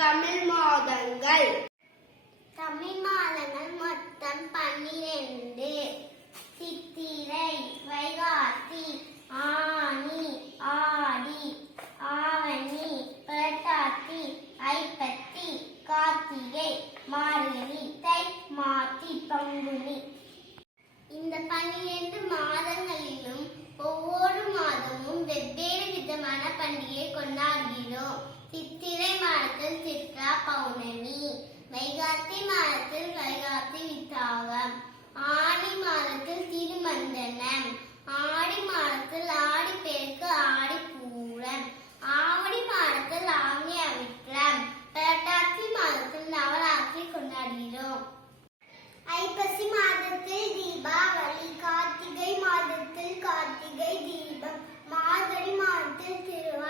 தமிழ் மாதங்கள். தமிழ் மாதங்கள் மொத்தம் பன்னிரண்டு. சித்திரை வைகாசி ஆனி ஆடி ஆவணி புரட்டாசி ஐப்பத்தி கார்த்திகை மார்கழி தை மாத்தி பங்குனி. இந்த பன்னிரண்டு மாதங்களிலும் ஒவ்வொரு மாதமும் வெவ்வேறு விதமான பண்டிகை கொண்டாடுகிறோம் சித்திரை மாதத்தில் சித்ரா பௌர்ணமி வைகாசி மாதத்தில் வைகாசி வித்தாகம் ஆடி மாதத்தில் திருமந்தனம் ஆடி மாதத்தில் ஆடி ஆடிப்பெருக்கு ஆடி பூரம் ஆவடி மாதத்தில் ஆவணி அவிட்டம் புரட்டாசி மாதத்தில் நவராத்திரி கொண்டாடுகிறோம். ஐப்பசி மாதத்தில் தீபாவளி கார்த்திகை மாதத்தில் கார்த்திகை தீபம் மார்கழி மாதத்தில் திருவாதிரை